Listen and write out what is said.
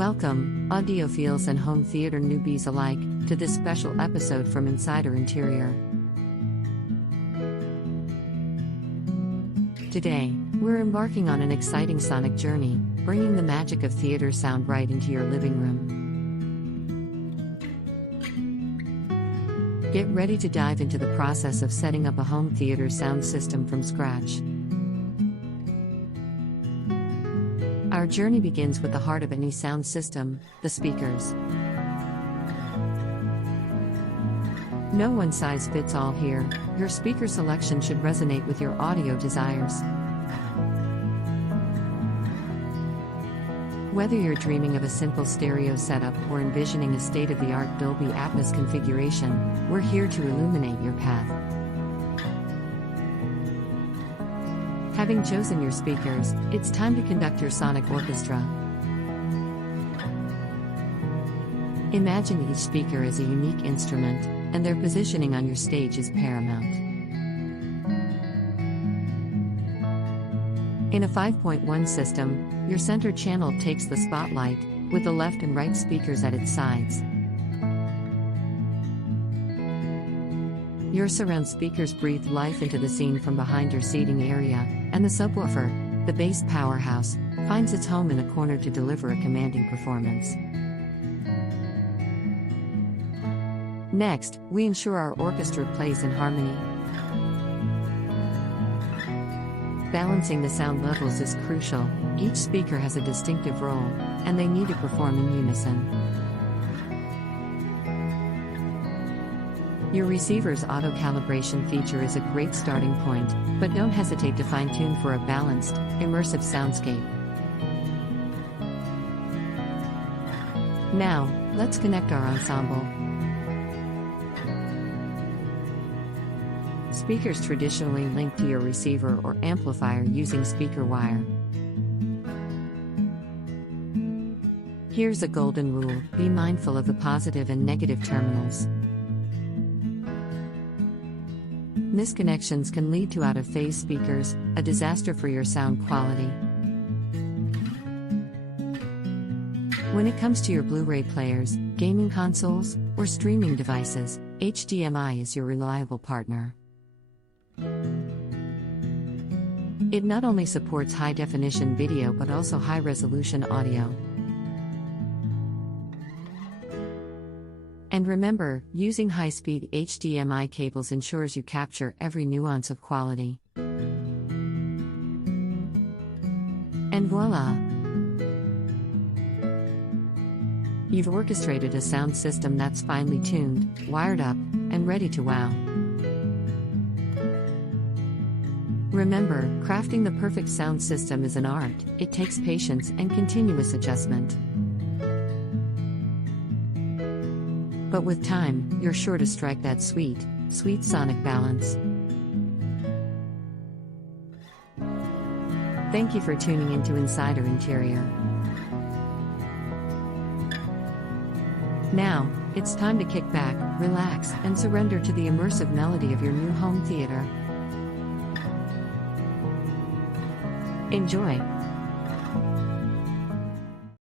Welcome, audiophiles and home theater newbies alike, to this special episode from Insider Interior. Today, we're embarking on an exciting sonic journey, bringing the magic of theater sound right into your living room. Get ready to dive into the process of setting up a home theater sound system from scratch. Our journey begins with the heart of any sound system, the speakers. No one size fits all here. Your speaker selection should resonate with your audio desires. Whether you're dreaming of a simple stereo setup or envisioning a state-of-the-art Dolby Atmos configuration, we're here to illuminate your path. Having chosen your speakers, it's time to conduct your sonic orchestra. Imagine each speaker as a unique instrument, and their positioning on your stage is paramount. In a 5.1 system, your center channel takes the spotlight, with the left and right speakers at its sides. Your surround speakers breathe life into the scene from behind your seating area, and the subwoofer, the bass powerhouse, finds its home in a corner to deliver a commanding performance. Next, we ensure our orchestra plays in harmony. Balancing the sound levels is crucial. Each speaker has a distinctive role, and they need to perform in unison. Your receiver's auto-calibration feature is a great starting point, but don't hesitate to fine-tune for a balanced, immersive soundscape. Now, let's connect our ensemble. Speakers traditionally link to your receiver or amplifier using speaker wire. Here's a golden rule: be mindful of the positive and negative terminals. Misconnections can lead to out-of-phase speakers, a disaster for your sound quality. When it comes to your Blu-ray players, gaming consoles, or streaming devices, HDMI is your reliable partner. It not only supports high-definition video but also high-resolution audio. And remember, using high-speed HDMI cables ensures you capture every nuance of quality. And voila! You've orchestrated a sound system that's finely tuned, wired up, and ready to wow. Remember, crafting the perfect sound system is an art. It takes patience and continuous adjustment. But with time, you're sure to strike that sweet sonic balance. Thank you for tuning into Insider Interior. Now, it's time to kick back, relax, and surrender to the immersive melody of your new home theater. Enjoy!